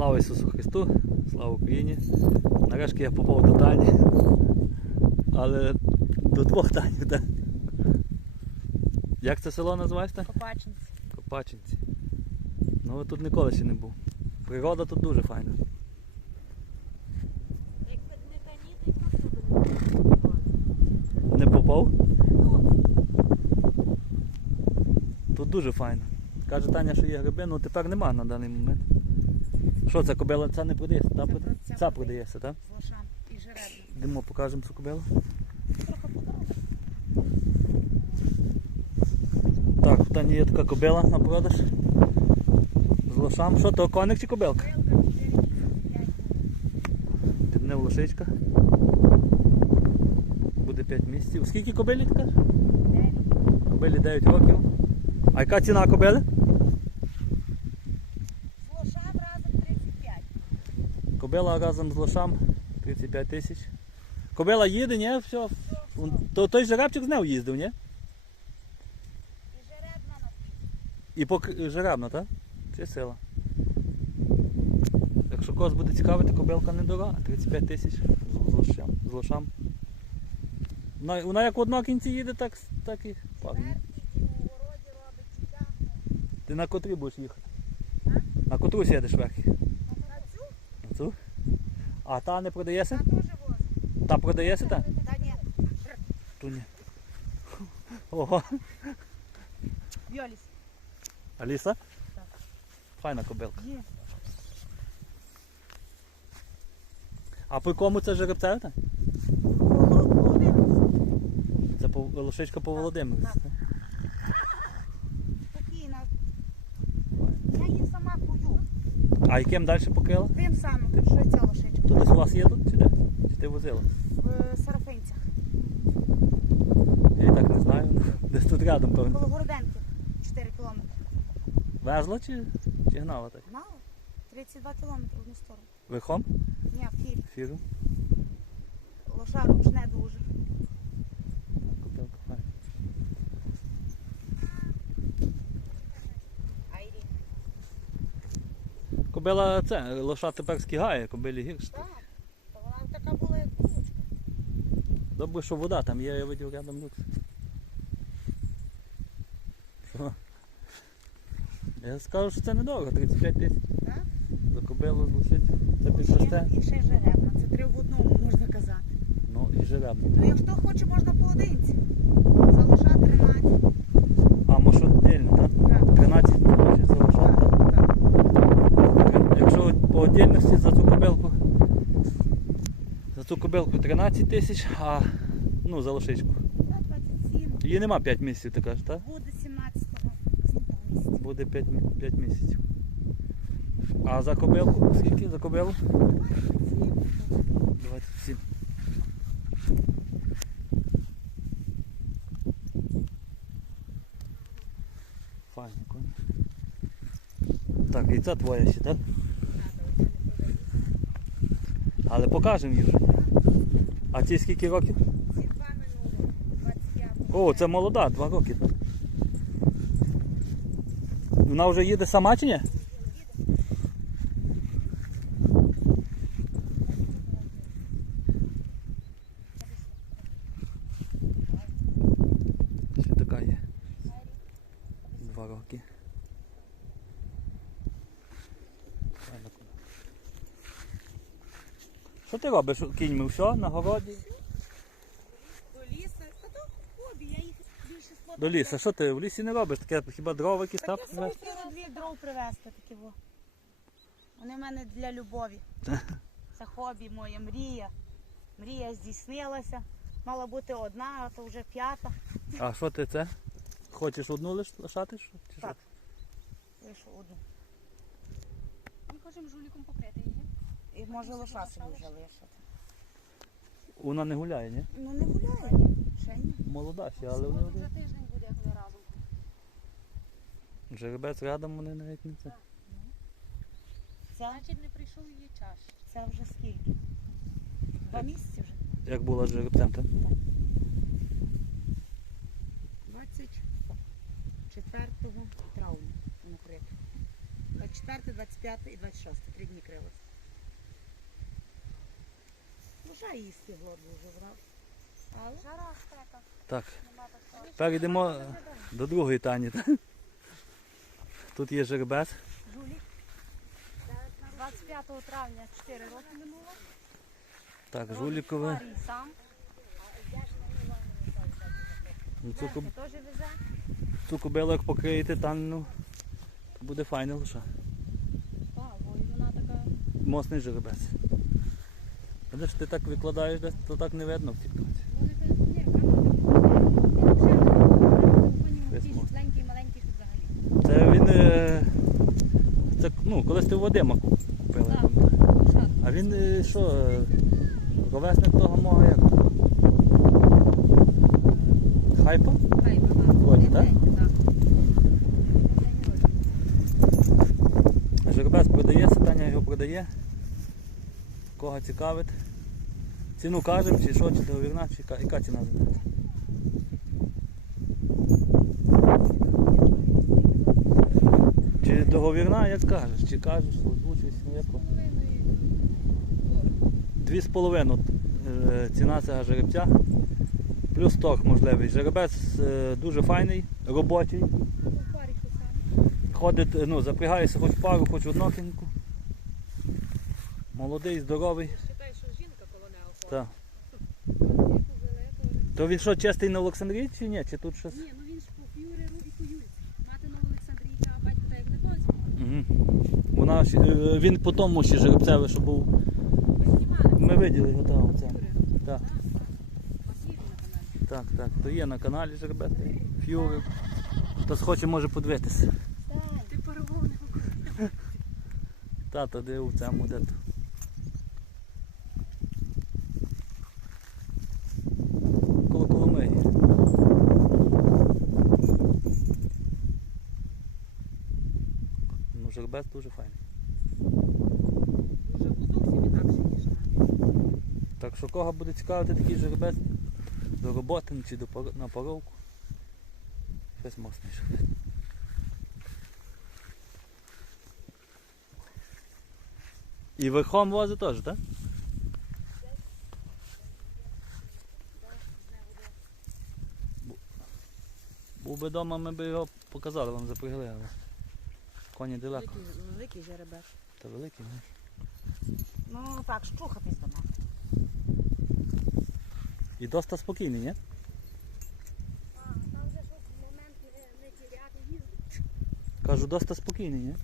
Слава Ісусу Христу, слава Україні. Нарешті я попав до Тані. Але до двох Танів, так? Як це село називається? Копачинці. Копачинці. Ну тут ніколи ще не був. Природа тут дуже файна. Якби не каніти, то не було. Не попав? Тут дуже файно. Каже Таня, що є гриби, ну тепер нема на даний момент. Що це кобила? Це не продається, так? Це про- це Ця продається, так? З лошам і жеребним. Йдемо, покажемо цю кобилу. Трохи подорожче. Так, в Тані є така кобила на продаж. З лошам. Що то, коник чи кобилка? Стрілка 4,5. Підне лошичка. Буде 5 місяців. Скільки кобилі ти кажеш? Кобилі 9 років. А яка ціна кобили? З лошам разом 35. Кобила разом з лошам 35 тисяч. Кобила їде, ні? Все. То той жеребчик з нею їздив, ні? І жеребна на І по жеребна, так? Це сила. Якщо когось буде цікавити, кобилка недорога, 35 тисяч з лошам. З лошам. Вона, вона як в одному кінці їде, так, так і тягне. Ти на котрі будеш їхати? А? На котру сідеш верхи? А та не продається? Та теж возить. Та продається та? Та ні. Ту ні. Ого. Йоліс. Аліса? Так. Файна кобилка. Є. А по кому це жеребця? Це по, лошичка по Володимиру. так. Спокійно. Я її сама кую. А яким далі покрила? Тим самим, що ця лошичка. То десь у вас є тут чи де? Чи ти возила? В е, Сарафинцях. Я і так не знаю. Десь тут рядом, Коло певно. Городенки. 4 кілометри. Везла чи, чи гнала так? Мало? 32 кілометри в одну сторону. Верхом? Ні, в фірі. Фіру? Лоша ручне дуже. Кобилка файна. Айрі. Кобила це, лоша тепер скигає, кобилі гірше. Так. То вона така була, як курочка. Добре, що вода там є, я видів рядом люкс. Що? Я скажу, що це недорого, 35 тисяч Так? за кобилу з. Це підросте. І ще жеребна. Це три в одному, можна казати. Ну і жеребно. Ну якщо хоче, можна поодинці. За лоша 13. А може віддільно, так? Так. 13 чи за лоша, так? По отдельності за цю кобилку, за цю кобилку 13 тисяч, а ну за лошичку. Її нема 5 місяців, ти кажеш, так? Буде 17-го місяця. Буде 5, 5 місяців. А за кобилку? Скільки за кобилу? 27. Файно, коні. Так, і це твоя ще, так? Але покажемо їх. А ці скільки років? Ці два минули. 25. О, це молода, два роки. Вона вже їде сама чи ні? Ще така є. Два роки. Файна кобила. Що ти робиш кіньми? Все, на городі? До лісу. Та то хобі, я їх більше сфоткала. До лісу. Що ти в лісі не робиш? Таке хіба дрова якісь там? Так я собі дві дров привезти такі во. Вони в мене для любові. Це хобі моє, мрія. Мрія здійснилася. Мала бути одна, а то вже п'ята. А що ти це? Хочеш одну лиш лишати? що? Чи що? Так. Лише одну. Ми хочемо жуліком покрити її. І може лоша собі вже лишити. Вона не гуляє, ні? Ну не гуляє. Ще ні. Молода ще, але От вони вже тиждень буде, як вони разом. жеребець рядом вони навіть не це. Ця, Значить, не прийшов її час. ця вже скільки? Два місяці вже? Як була з жеребцем, так? 24 травня накрито. 24, 25 і 26. Три дні крилася. Душа їсти голоду вже. Але Жара, спека. Так, Нема йдемо до другої тані. Тут є жеребець. Жулік. 25 травня 4 роки минуло. Так, жулікове. Сам. Ну, Цю, кобилу як покриєте танну, то буде файно лише. Вона така. Мосний жеребець. Видиш, ти так викладаєш десь, то так не видно в тіктоці. Це він. е, Це, ну, колись ти у Вадима лошадка. А він е, що, е, ровесник того мого як? Хайпа? Хай, баба. Вроді, так? Рідненькі, так. Жеребець продається, Таня його продає. Кого цікавить. Ціну кажемо, чи що, чи договірна, чи яка, яка ціна за неї? Чи договірна, як кажеш, чи кажеш, озвучуєш, ну як вам? Дві з половиною е, ціна цього жеребця. Плюс торг можливий. Жеребець е, дуже файний, робочий. Ходить, е, ну, запрягається хоч в пару, хоч в однокінку. Молодий, здоровий. Считай, що жінка коло нього. Так. То він що, чистий на Олександрії чи ні? Чи тут щось? Ні, ну він ж по фюреру і по Юльці. Мати на Олександрійка, а батько так як не. Угу. Вона, е, він по тому ще жеребцеве, що був. Ви знімали Ми виділи його там. Оце. Так, Масиві на каналі. так, так. То є на каналі жеребець. Фюри. Хтось хоче, може подивитися. ти порвав не Тато де у цьому де то. Коло Коломиї. Ну, дуже файний. Дуже зовсім інакше, ніж. Так що кого буде цікавити такий жеребець до роботи чи до пор- на поровку. Щось мощний жеребець. І верхом возить теж, так? Бу- Був би вдома, ми б його показали, вам запрягли, але коні далеко. Великий, великий жеребець. Та великий, ну. ну так, щухатись до мене. І доста спокійний, ні? Не, не. Кажу, доста спокійний, ні?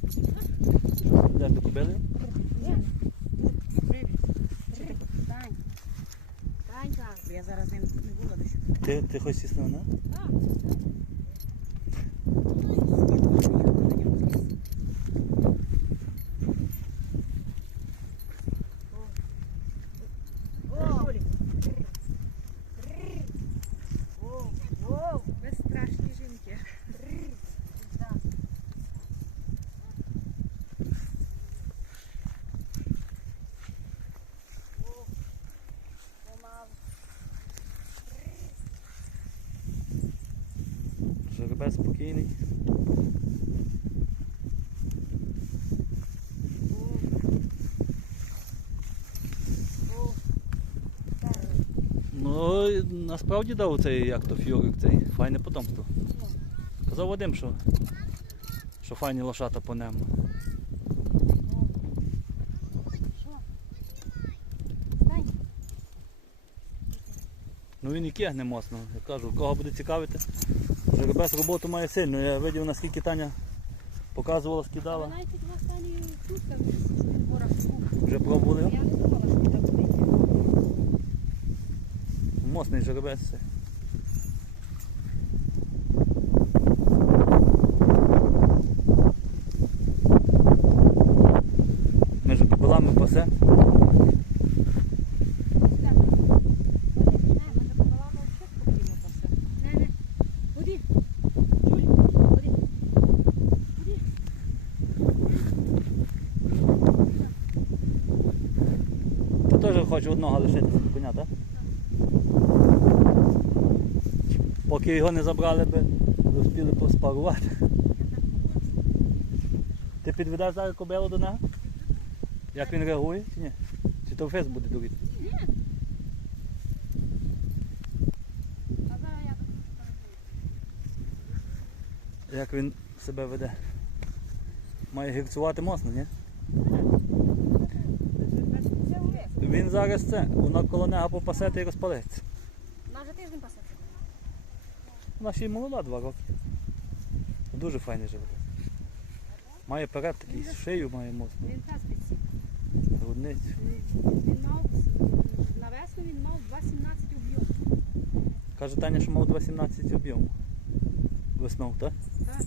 Де до кобили? Тань. Танька. Я зараз з ним не була десь. Ти, ти хочеш сісти на? Так, О! О! О! Безстрашні жінки. Жеребець спокійний. Ну, насправді дав цей, як то фьорик, цей файне потомство. Казав Вадим, що, що файні лошата по нему. Ну він і кегне моцно. Я кажу, кого буде цікавити. Жеребець роботу має сильно. Я видів, наскільки Таня показувала, скидала. Але навіть в останній кутка в горах куб. Вже пробували. його? Я не думала, що він так буде. Мосний жеребець. це. Між кобилами пасе. Теж хочеш одного лишитися коня, так? Поки його не забрали би, ви встигли поспарувати. Ти підведеш зараз кобилу до нього? Як він реагує чи ні? Чи то фес буде дурити? Як? Він себе веде? Має гірцювати моцно, ні? Він зараз це, вона коло нього попасети і розпалиться. Вона вже тиждень пасеться. Вона ще й молода два роки. Дуже файний жеребець. Має перед такий шию має моцну, Він пес підсів. грудницю. Він мав на весну він мав 2,17 об'єм. Каже Таня, що мав 2,17 об'єму. Весною, так? Так.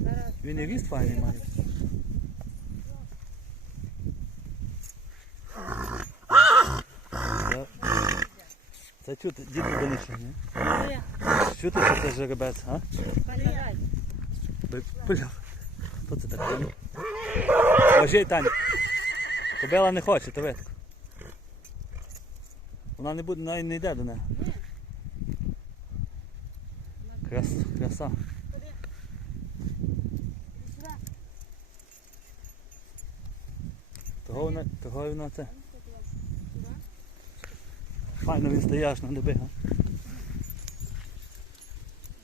А зараз Він і ріст файний має. Це, чути, дід Денисі, ні? Оля, Чути, що це жеребець, а? Бля. Хто це таке? Ожей, Таня. Кобила не хоче, то видко. Вона не буде, й не йде до неї. Крас, краса. Того вона, того вона це. Файно він аж на деби, а?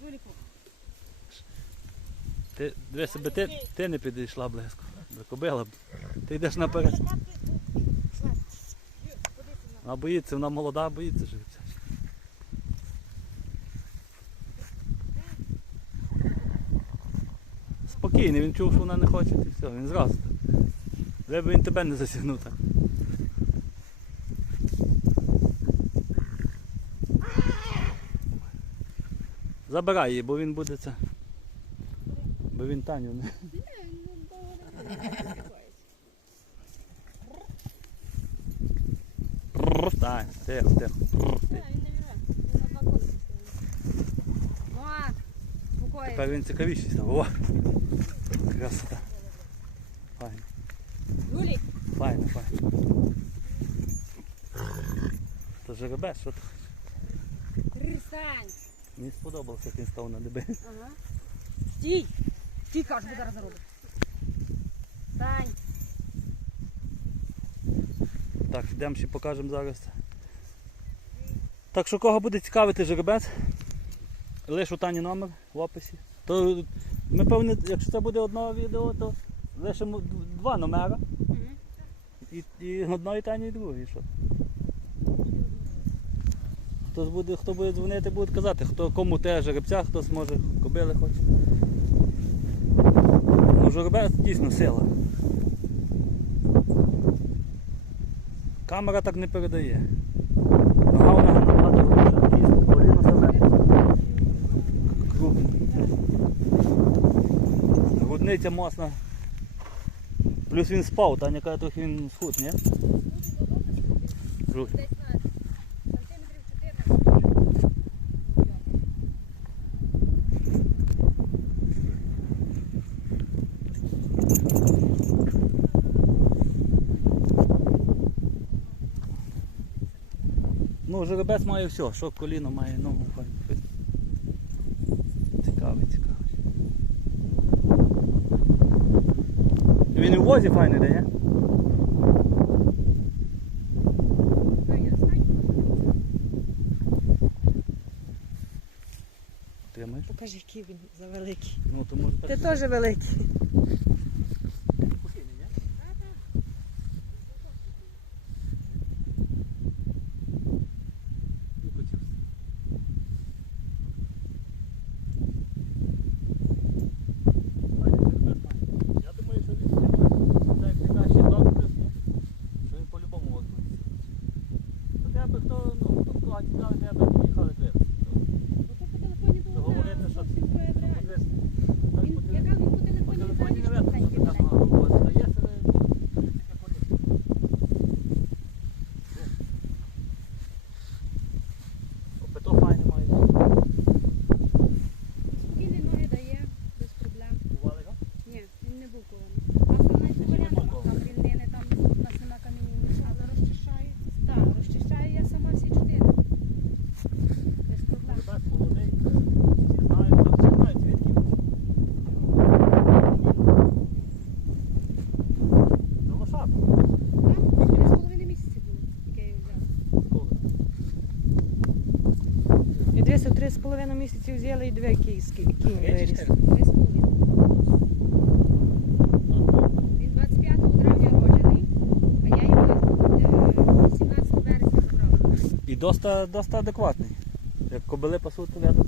Жуліку. Ти дивися, би ти, ти не підійшла близько. Кобила. б. Ти йдеш наперед. Вона боїться, вона молода, боїться живця. Спокійний, він чув, що вона не хоче, і все, він зразу. Де він тебе не засягнув так. Забирай її, бо він буде це. Бо він Таню не. Тань, тихо, тихо. Тепер він цікавіший став. О! Красота. Файно, Жулік. файно, файно. То жеребець, що ти? Перестань. Мені сподобалося, як він став на деби. Ага. Стій. Стій, кажу, бо зараз заробиш. Стань. Так, йдемо ще покажемо зараз. Так що кого буде цікавити жеребець, лиш у Тані номер в описі. То ми певне, якщо це буде одного відео, то лишимо два номера. І, і одної Тані, і другої. Що? Хтось буде, хто буде дзвонити, буде казати, хто кому те жеребця, хтось може кобили хоче. Ну, жеребець дійсно сила. Камера так не передає. Нога вона набагато крупша, кість, коліно саме крупне. Грудниця моцна. Плюс він спав, Таня каже, трохи він схуд, ні? Трохи. Ну, жеребець має все, що коліно має, ногу файно. Цікавий, цікавий. Він в возі файний дає. Покажи, який він завеликий. Ну, то може. Ти теж великий. Спокійний, ні? Викотився. Я думаю, що він так як краще добре, що він по-любому возьметься. Хоча б хто, ну, хто кого цікавить, я би приїхали дивитися. Ото по телефоні То було говорити, що зовсім троє в реалі. Подивись. Так, Він, подивись. яка він по телефоні По телефоні місяці взяли і дві кіски, кінь виріс. Він 25 травня роджений, а я його е, 17 березня забрала. І доста, доста адекватний. Як кобили пасуть рядом.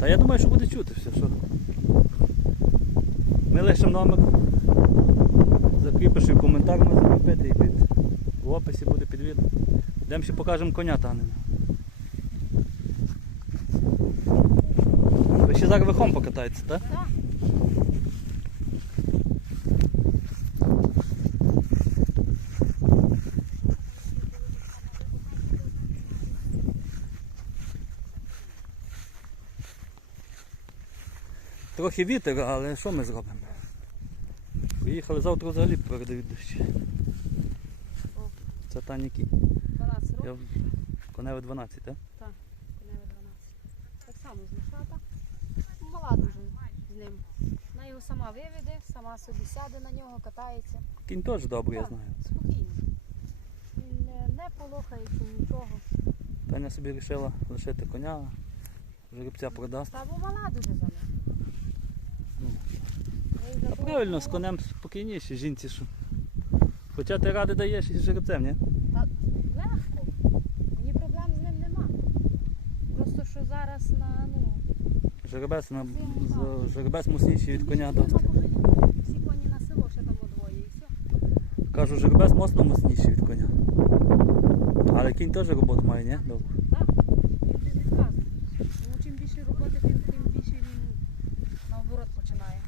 Та я думаю, що буде чути все. Що... Ми лишимо номер. Закріпиш і в коментарях закріпити і під в описі буде під відео. Йдемо ще покажемо коня танемо. Ви ще зараз верхом покатаєтеся, так? Так. Трохи вітер, але що ми зробимо? Поїхали завтра взагалі передають дощі. Це Тані кінь. 12 років, Я коневе 12, так? коневе 12. Так само з лошата. Мала дуже з ним. Вона його сама виведе, сама собі сяде на нього, катається. Кінь теж добрий, я Так, знаю. Спокійно. Він не, не полохається нічого. Таня собі вирішила лишити коня, жеребця продасть. Та бо мала дуже за ним. Ну. Я їй за Та того правильно, з конем спокійніше жінці, що. Хоча ти ради даєш і з жеребцем, ні? Та Легко. Мені проблем з ним нема. Просто що зараз на. Жеребець, на... Жеребець мусніший від коня досить. Всі коні на село ще там одвоє і все. Кажу, жеребець моцно мусніший від коня. Але кінь теж роботу має, ні? Добре. Так, він безвідказний. Тому чим більше роботи, тим, тим більше він наоборот починає.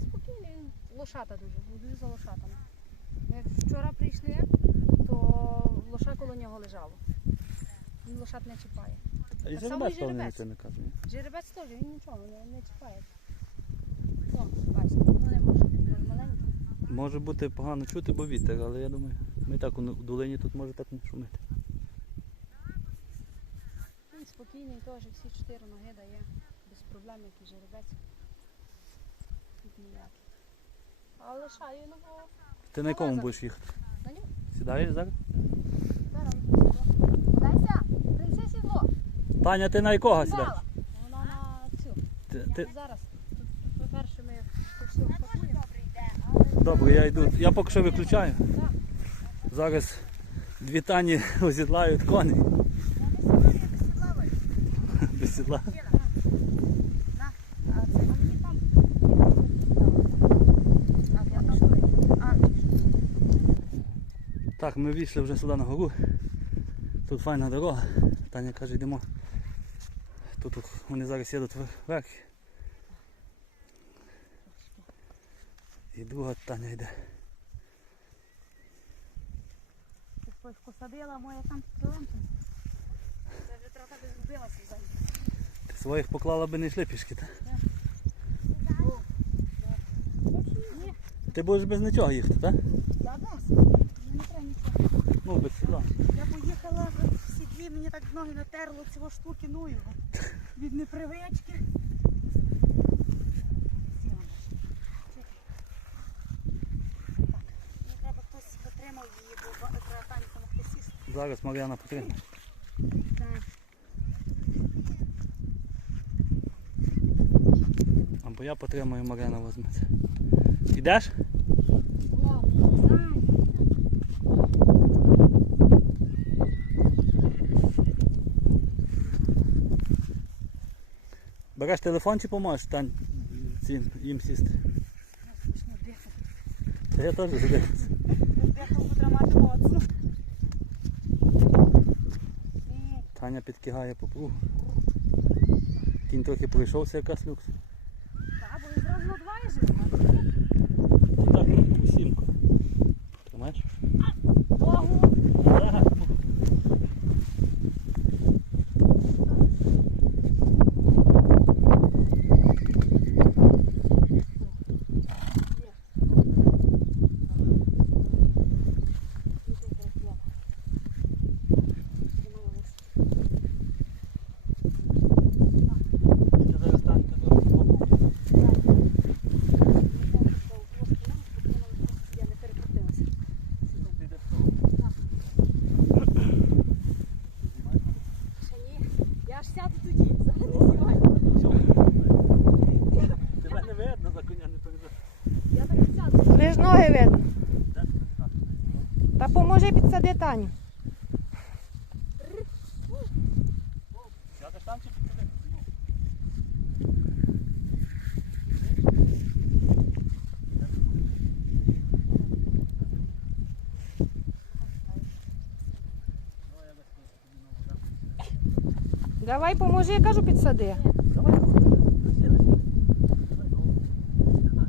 Спокійний, лошата дуже, дуже за лошатами. Як вчора прийшли, то лоша коло нього лежало. Він лошат не чіпає. А і жеребець жеребець. нічого не каже, ні? Жеребець теж, він нічого не, не чіпає. О, бачите, ну не може, він дуже маленький. Може бути погано чути, бо вітер, але я думаю, ми так у у долині тут може так не шумити. Він спокійний теж, всі чотири ноги дає, без проблем, як і жеребець. Тут ніякий. А лишаю, ну бо Ти на якому будеш їхати? на ньому. Сідаєш зараз? Зараз. Таня, ти на якого сідаєш? Вона на цю. Ти, ти... Зараз. Тут, по-перше, ми тут все впакуємо. Добре, я йду. Я поки що виключаю. Зараз дві тані осідлають коней. Без сідла. Так, ми вийшли вже сюди на гору. Тут файна дорога. Таня каже, йдемо. Тут, вони зараз їдуть вверх. І друга Таня йде. Ти щось посадила моє там зеленке. Це вже трохи десь збилася. ззаді. Ти своїх поклала би не йшли пішки, так? Ти будеш без нічого їхати, так? Я без. Мені не треба нічого. Ну, без сідла. Я поїхала, всі дві мені так ноги натерло цього штуки, ну його. Від непривички. Треба хтось потримав її, бо треба сісти. Зараз Мар'яна потримає. Так. Або я потримаю, Мар'яна візьметься. Ідеш? О, знаю. Береш телефон чи поможеш Тань, цим, їм сісти? Та я теж. І Таня підкигає по пругу. Кінь трохи пройшовся якась люкс. Так, бо він зразу на два їжджав. Так, у сімку. Тримаєш? Богу. Так. Кінь зараз станьте трохи збоку. Я не перекрутилася. Піде в сторону. Таню. Давай поможи, я кажу, підсади. Давай, лиши, лиши. Давай, голову. Не знаю.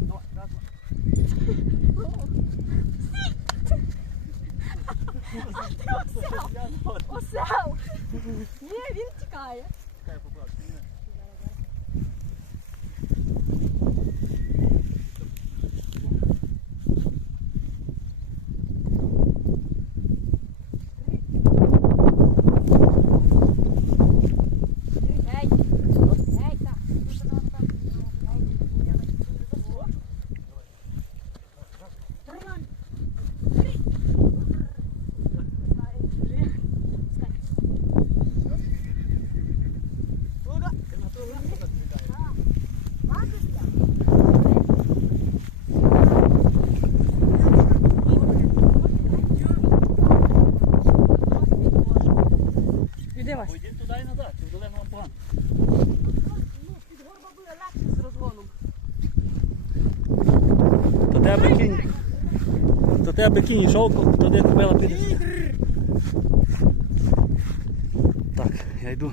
Давай, раз, два. Я згоден. Осел! Ні, він тікає. Чекай, поправ, ти мене. Ей! Ей, так. Ти на то лапу відповідаєш. Іди Вась. Пойди туди і назад, ти в зеленому плану. То тебе кінь. Тебе кінь йшов, туди купила піде. Так, я йду.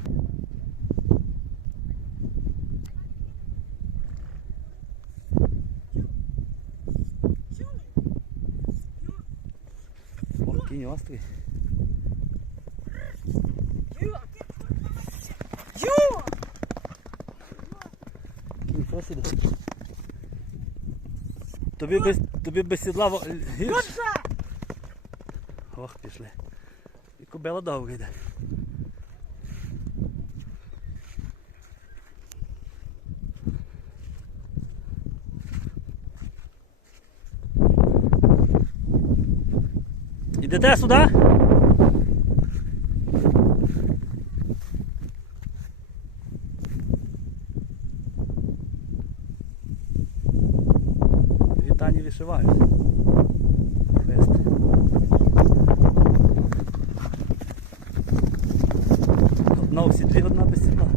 О, кінь острий. Кінь посіде. Тобі без, тобі без сідла во- гірше. Ох, пішли. І кобила довго йде. Ідете сюди? Вітані вишивають. Фест. Одна у сідлі, одна без сідла.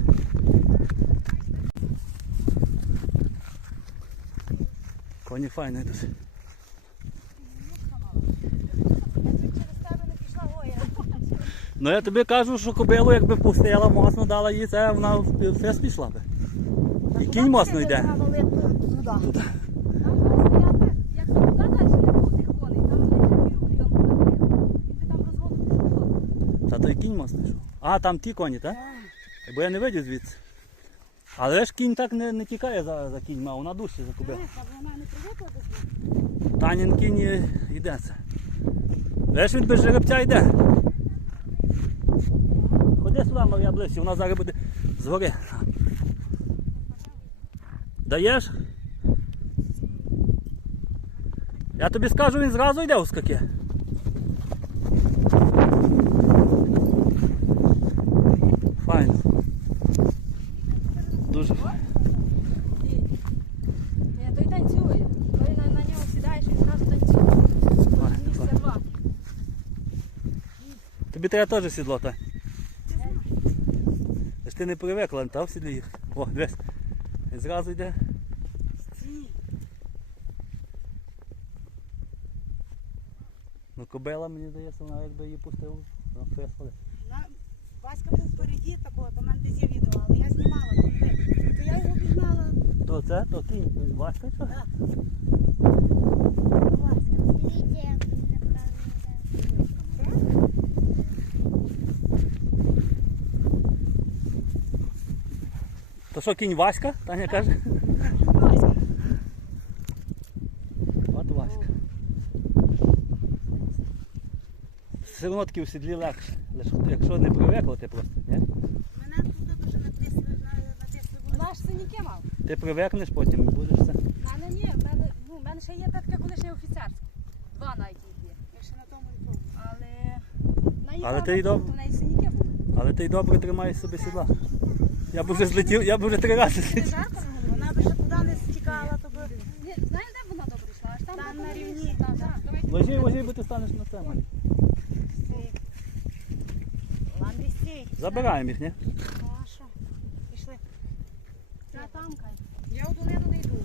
Коні файно йдуть. Ну я тобі кажу, що кобилу якби пустила, моцно дала їй, це вона в фест пішла би. І кінь йде. Туди. Як туди далі не було тих коней, там не ті рублі, он туди. І ти там розводив. Та той кінь йшов. А, там ті коні, так? Бо я не видів звідси. Але ж кінь так не, не тікає за, за кіньма, вона дужче за знаю. Танін кінь йде це. Видиш, він без жеребця йде. Ходи сюди, Марія ближче, вона зараз буде згори. Даєш? Я тобі скажу, він зразу йде у скаки. Файно. Дуже файно. Ні, той танцює. Той на, на нього сідаєш і зразу танцює. Файно, Місце файно. два. Тобі треба теж сідло, так? Ж ти не привикла, та в сідлі їх. О, дивись. І зразу йде. Ну кобила мені здається, вона якби її пустив на. На- Васька був впереді такого, десь є відео, але я знімала, то. То я його пізнала. То це, то кінь, Васька? Так. Васька. То що кінь Васька? Таня каже. Васька. От Васька. Все одно таки в сідлі легше. Лише якщо не привикла, ти просто, ні? Мене туди дуже натисли, на ж синіки мав. Ти привикнеш потім і будеш це. У мене ні, в мене, ну, в мене ще є та така колишня офіцерська. Два навіть їх є. Я ще на тому і тому. Але на її Але ти й доб- неї синіки були. Але ти й добре тримаєш себе сідла. Я б вже злетів, я б вже три рази злетів. Вона би ще туди не стікала, то би. Знаєш, де б вона добре йшла? Аж там, Там на рівні. Ложи, ложи, бо ти станеш на це. Маня. Стій. Забираємо їх, ні? Ну а що? Пішли. На там, Кай. Я у долину не йду.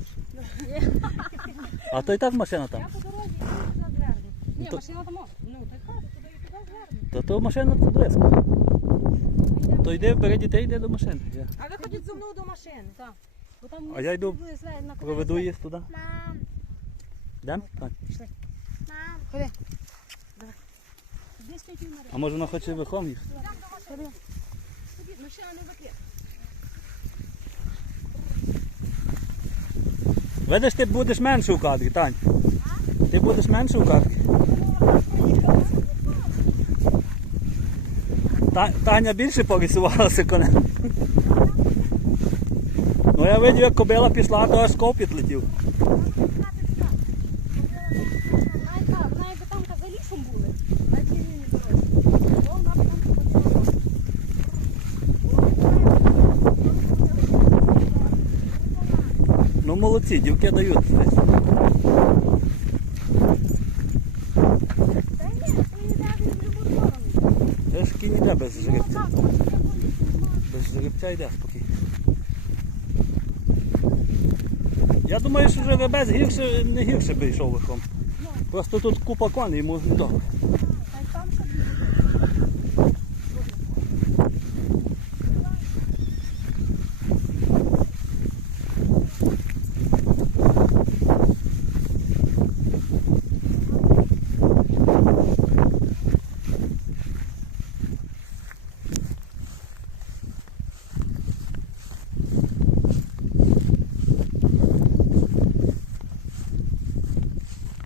А то і так машина там. Я по дорозі йду на зверху. Ні, машина там. Ну, так туди і туди зверху. Та то машина це близько. То йди, бери дітей, йди до машини. Я А ви ходіть зі мною до машини. Так. Бо там А я йду, на проведу їх туди. Мам, Йдемо? Так. мам. Ходи. Десь стоїть Марія. А може вона хоче верхом їх? Ходіть, машина не викрив. Видиш, ти будеш менше у кадрі, Тань. Ти будеш менше у кадрі. Та- Таня більше порисувалася конем. Ну я видів, як кобила пішла, то аж скоп підлетів. Найка, вона якби там за лісом були. А ті ні, не дорозі. О, вона б там походила. Ну молодці, дівки дають. Та ні, то йде він в любу сторону. Це ж кінь йде без жеребця. Без жеребця йде спокійно. Я думаю, що жеребець гірше, не гірше би йшов верхом. Просто тут купа коней, може недобре. Та й там собі.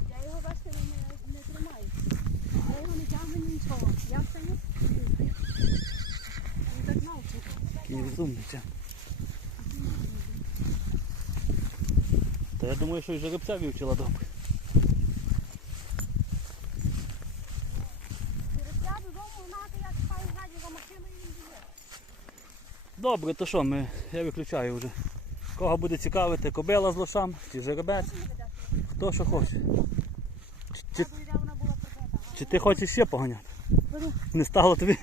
Я його бачите не, не тримаю. Я його не тягну нічого. Я встану. Він так навчив. Кінь. Та я думаю, що і жеребця вивчила добре. Добре, то що, ми, я виключаю вже. Кого буде цікавити, кобила з лошам чи жеребець, хто що хоче. Чи, чи ти хочеш ще поганяти? Не стало тобі?